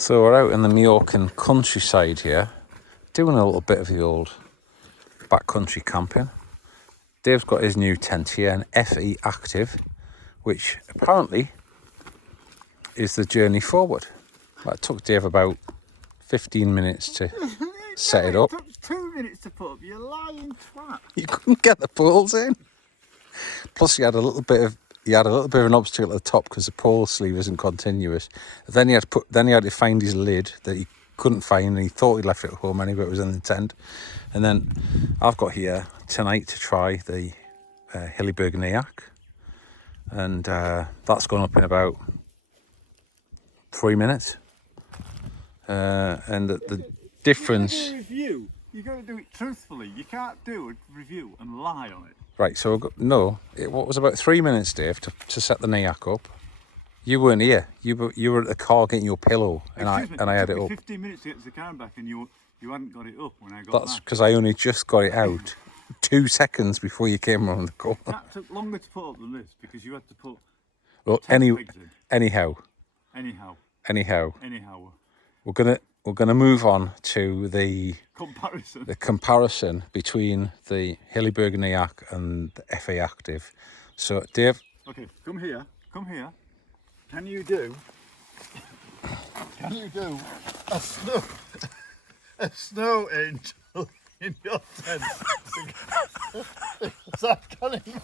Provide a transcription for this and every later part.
So we're out in the Mallorcan countryside here, doing a little bit of the old backcountry camping. Dave's got his new tent here, an FE Active, which apparently is the journey forward. Well, it took Dave about 15 minutes to set it up. It took 2 minutes to put up, you lying twat. You couldn't get the poles in. Plus, he had a little bit of an obstacle at the top because the pole sleeve isn't continuous. Then he had to find his lid that he couldn't find, and he thought he'd left it at home anyway. It was in the tent. And then I've got here tonight to try the Hilleberg Niak, and that's gone up in about 3 minutes. And the difference. Review. You got to do it truthfully. You can't do a review and lie on it. Right, so what was about 3 minutes, Dave, to set the Niak up. You weren't here. You were at the car getting your pillow, and I had it up. 15 minutes to get the car back, and you hadn't got it up when I got back. That's because I only just got it out 2 seconds before you came around the corner. That took longer to put up than this because you had to put. Well, anyhow, we're gonna move on to the comparison between the Hilleberg Niak and the FE Active. So, Dave. Okay, come here. Can you do a snow angel in your tent? Is that coming?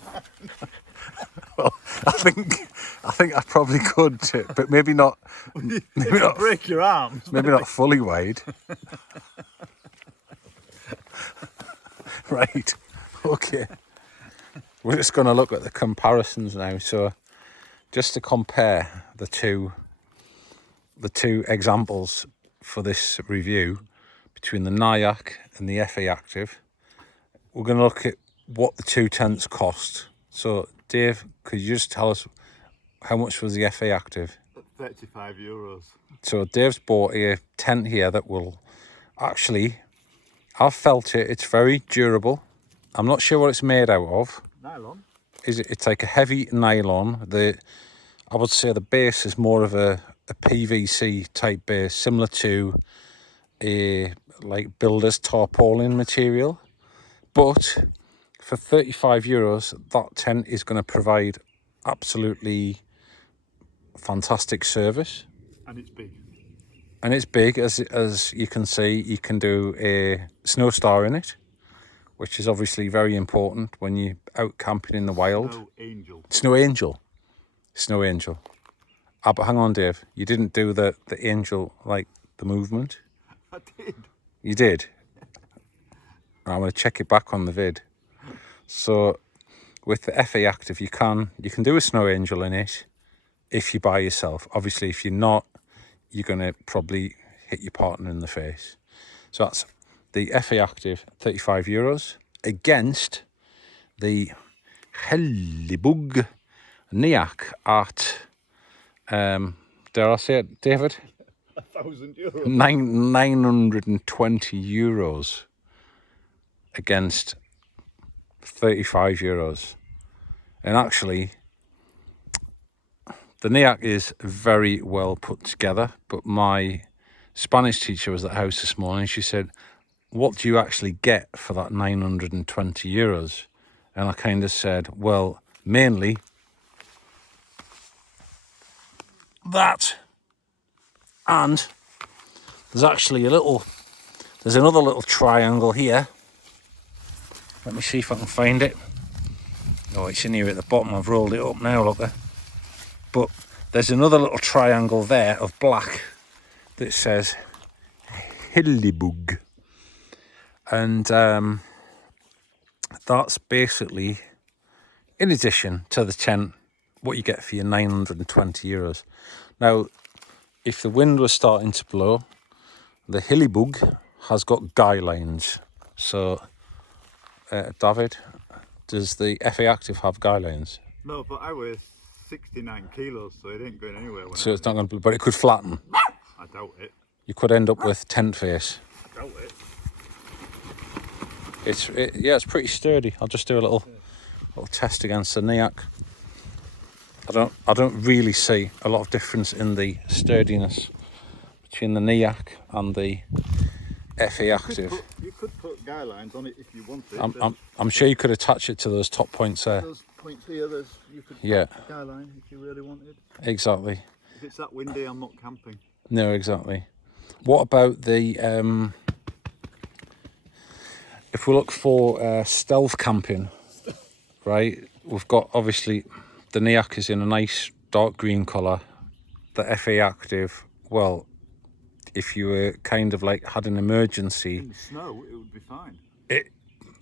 Well, I think I probably could, but maybe not. Maybe not break your arms. Maybe not fully wide. Right. Okay. We're just going to look at the comparisons now. So, just to compare the two examples for this review between the Niak and the FE Active, we're going to look at what the two tents cost. So, Dave, could you just tell us how much was the FE Active? €35. So Dave's bought a tent here that will actually, I've felt it, it's very durable. I'm not sure what it's made out of. Nylon. It's like a heavy nylon. I would say the base is more of a PVC type base, similar to a like builder's tarpaulin material. But for €35, that tent is going to provide absolutely fantastic service. And it's big. And it's big, as you can see. You can do a snow star in it, which is obviously very important when you're out camping in the wild. Snow angel. Ah, but hang on, Dave. You didn't do the angel, like the movement. I did. You did? I'm going to check it back on the vid. So with the FE Active, you can do a snow angel in it if you're by yourself. Obviously, if you're not, you're going to probably hit your partner in the face. So that's the FE Active, €35, against the Hilleberg Niak at, dare I say it, David? €1,000. €920 against €35. And actually, the Niak is very well put together, but my Spanish teacher was at the house this morning. She said, what do you actually get for that €920? And I kind of said, well, mainly that. And there's actually there's another little triangle here. Let me see if I can find it. Oh, it's in here at the bottom. I've rolled it up now, look there. But there's another little triangle there of black that says Hilleberg. And that's basically, in addition to the tent, what you get for your €920. Now, if the wind was starting to blow, the Hilleberg has got guy lines. So, David, does the FE Active have guy lines? No, but I weigh 69 kilos, so it ain't going anywhere. So it's not going to, but it could flatten. I doubt it. You could end up with tent face. I doubt it. It's pretty sturdy. I'll just do a little test against the Niak. I don't really see a lot of difference in the sturdiness between the Niak and the FA Active. You could put guy lines on it if you wanted. I'm sure you could attach it to those top points there. Those points here, you could Yeah. put a guy line if you really wanted. Exactly. If it's that windy, I'm not camping. No, exactly. What about the if we look for stealth camping, right? We've got obviously the Niak is in a nice dark green colour. The FA Active, well, if you were kind of like had an emergency. In the snow, it would be fine.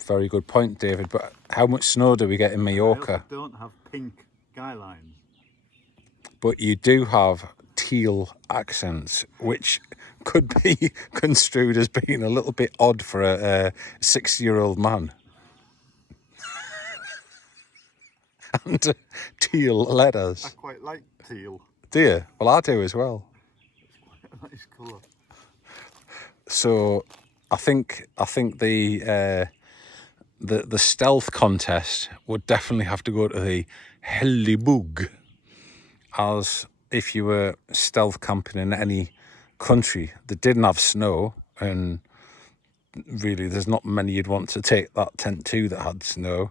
Very good point, David. But how much snow do we get in Mallorca? I don't have pink guy lines. But you do have teal accents, which could be construed as being a little bit odd for a 60-year-old man. And teal letters. I quite like teal. Do you? Well, I do as well. It's quite a nice colour. So I think the stealth contest would definitely have to go to the Hilleberg, as if you were stealth camping in any country that didn't have snow, and really there's not many you'd want to take that tent to that had snow.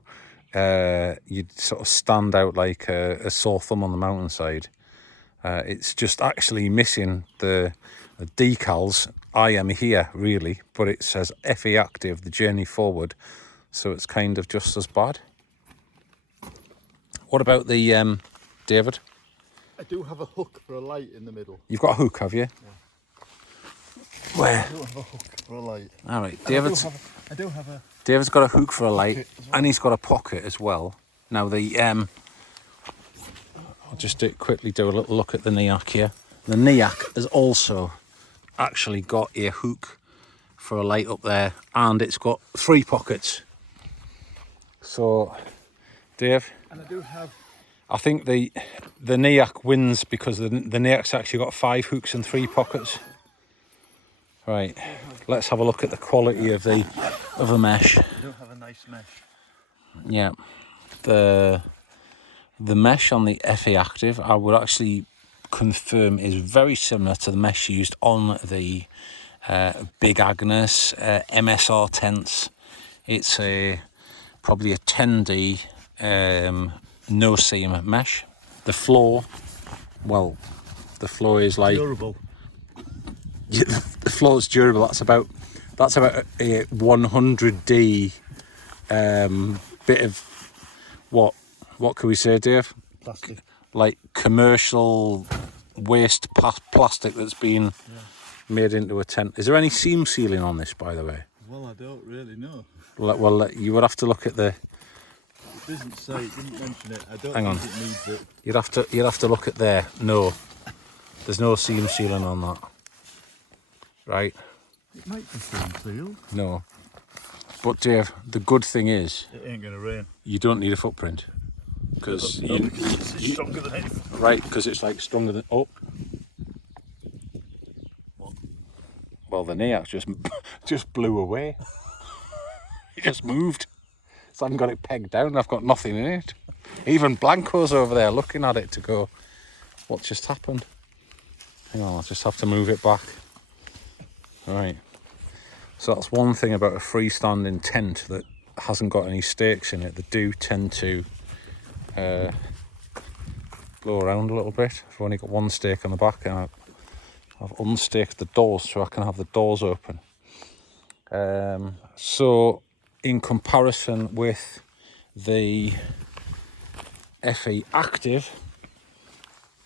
You'd sort of stand out like a sore thumb on the mountainside. It's just actually missing the decals. I am here, really, but it says FA Active, the journey forward, so it's kind of just as bad. What about the David? I do have a hook for a light in the middle. You've got a hook, have you? Yeah. Where? I do have a hook for a light. All right, David's David's got a hook for a light, well. and he's got a pocket as well. Now the I'll just quickly do a little look at the Niak here. The Niak has also actually got a hook for a light up there, and it's got 3 pockets. So, Dave, And I do have. I think the Niak wins because the Niak's actually got 5 hooks and 3 pockets. Right, let's have a look at the quality of the mesh. I do have a nice mesh. Yeah, the mesh on the FA Active, I would actually confirm, is very similar to the mesh used on the Big Agnes MSR tents. It's probably a 10D no seam mesh. The floor, well, the floor is like Durable. Yeah, the floor is durable. That's about a 100D bit of what can we say, Dave? Plastic. Like commercial waste plastic that's been made into a tent. Is there any seam sealing on this, by the way? Well, I don't really know. Well, you would have to look at the. It doesn't say. It didn't mention it. I don't Hang on. think it needs it. You'd have to look at there. No, there's no seam sealing on that. Right? It might be seam sealed. No. But Dave, the good thing is It ain't gonna rain. you don't need a footprint because It's stronger than anything. right, because it's like stronger than Well, the Niak just blew away. It just moved. So I haven't got it pegged down. I've got nothing in it. Even Blanco's over there looking at it to go, what just happened? Hang on, I'll just have to move it back. Right. So that's one thing about a freestanding tent that hasn't got any stakes in it. They do tend to blow around a little bit. I've only got one stake on the back, and I've unstaked the doors so I can have the doors open. So in comparison with the FA Active,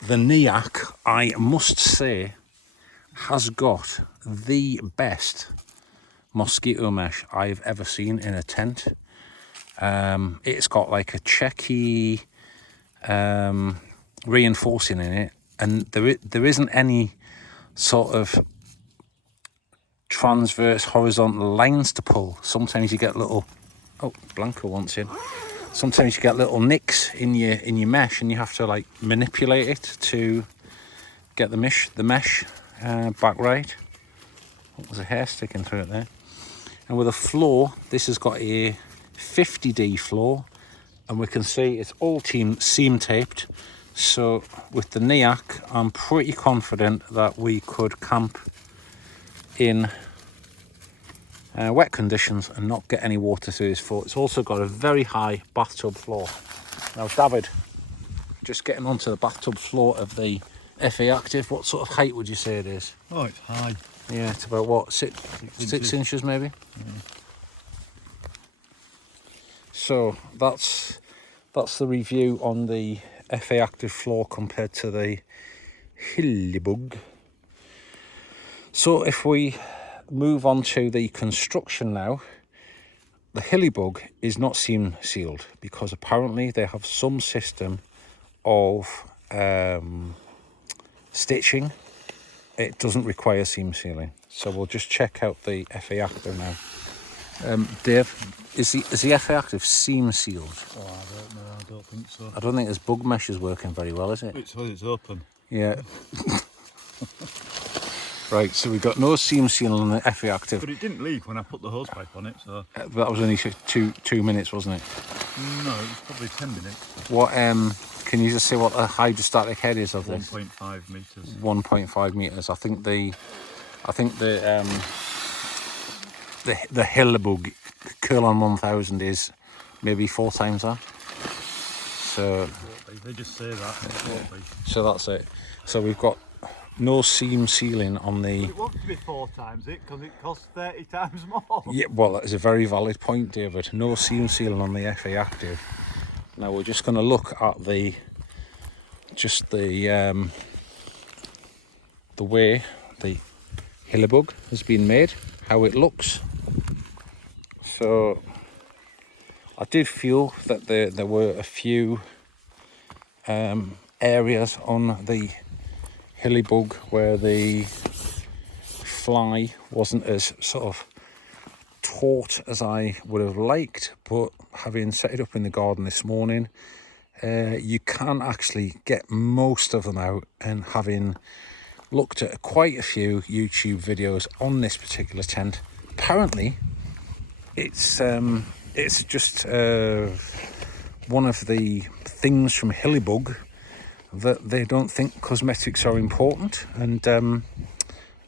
the Niak, I must say, has got the best mosquito mesh I've ever seen in a tent. It's got like a checky reinforcing in it, and there isn't any sort of transverse horizontal lines to pull. Sometimes you get little, oh, Blanco wants in. Sometimes you get little nicks in your mesh, and you have to like manipulate it to get the mesh back right. Oh, there's a hair sticking through it there. And with a floor, this has got a 50D floor, and we can see it's all seam taped So with the Niak, I'm pretty confident that we could camp in wet conditions and not get any water through this floor. It's also got a very high bathtub floor. Now David, just getting onto the bathtub floor of the FA Active, what sort of height would you say it is? Oh, it's high. Yeah, it's about what, six inches maybe? Yeah. So that's the review on the FA Active floor compared to the Hilleberg. So if we move on to the construction now, the Hilleberg is not seam sealed because apparently they have some system of stitching. It doesn't require seam sealing. So we'll just check out the FA Active now. Dave, is the FA Active seam sealed? Oh, I don't know. I don't think so. I don't think this bug mesh is working very well, is it? It's open. Yeah. Right, so we've got no seam sealing on the FA Active. But it didn't leak when I put the hose pipe on it, so... That was only two minutes, wasn't it? No, it was probably 10 minutes. What, can you just say what the hydrostatic head is of this? 1.5 metres. 1.5 metres. I think the Hilleberg Curlon 1000 is maybe 4 times that. So They just say that. It won't be. So that's it. So we've got no seam sealing on the... It won't be 4 times it, because it costs 30 times more. Yeah, well, that is a very valid point, David. No seam sealing on the FA Active. Now we're just going to look at the way the Hilleberg has been made, how it looks. So I did feel that there were a few areas on the Hilleberg where the fly wasn't as sort of taut as I would have liked, but having set it up in the garden this morning, you can actually get most of them out, and having looked at quite a few YouTube videos on this particular tent, apparently it's just one of the things from Hilleberg that they don't think cosmetics are important, and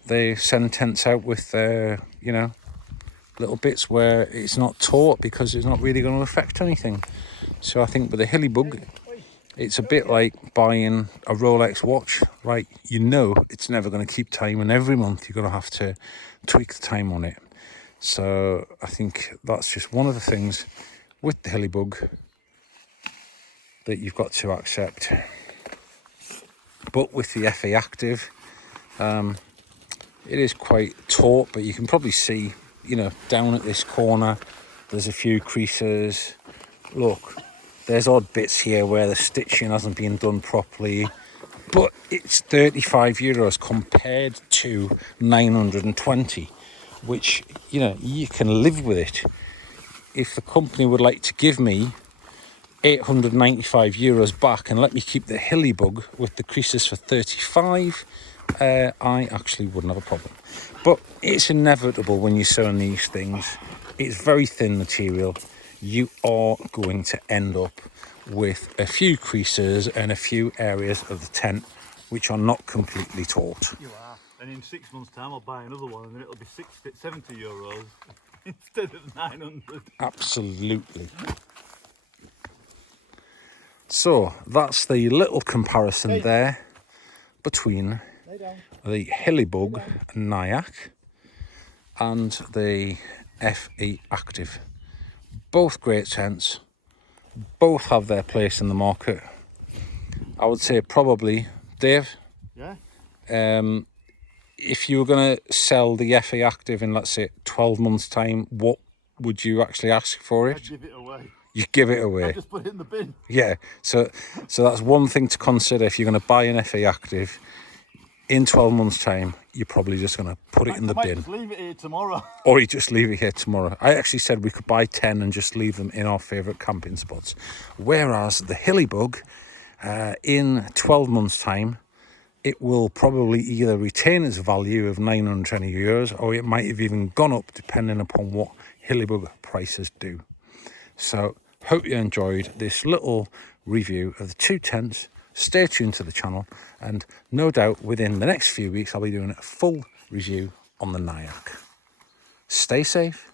they send tents out with little bits where it's not taut because it's not really going to affect anything. So I think with the Hilleberg, it's a bit like buying a Rolex watch, right? You know it's never going to keep time, and every month you're going to have to tweak the time on it. So I think that's just one of the things with the Hilleberg that you've got to accept. But with the FA Active, it is quite taut, but you can probably see, down at this corner, there's a few creases. Look, there's odd bits here where the stitching hasn't been done properly, but it's €35 compared to 920, which, you can live with it. If the company would like to give me €895 back and let me keep the Hilleberg with the creases for 35, I actually wouldn't have a problem. But it's inevitable when you're sewing these things. It's very thin material. You are going to end up with a few creases and a few areas of the tent which are not completely taut. You are. And in 6 months' time, I'll buy another one, and then it'll be €70 instead of 900. Absolutely. So that's the little comparison there between the Hilleberg Niak and the FE Active. Both great tents, both have their place in the market. I would say probably, Dave, Yeah? if you were going to sell the FE Active in, let's say, 12 months' time, what would you actually ask for it? I'd give it away. You give it away. I'd just put it in the bin. Yeah, so that's one thing to consider. If you're going to buy an FE Active in 12 months' time, you're probably just going to put it in the I might bin. just leave it here tomorrow. Or you just leave it here tomorrow. I actually said we could buy 10 and just leave them in our favourite camping spots. Whereas the Hilleberg, in 12 months' time, it will probably either retain its value of €920, or it might have even gone up depending upon what Hilleberg prices do. So, hope you enjoyed this little review of the two tents stay tuned to the channel, and no doubt within the next few weeks I'll be doing a full review on the Niak. Stay safe,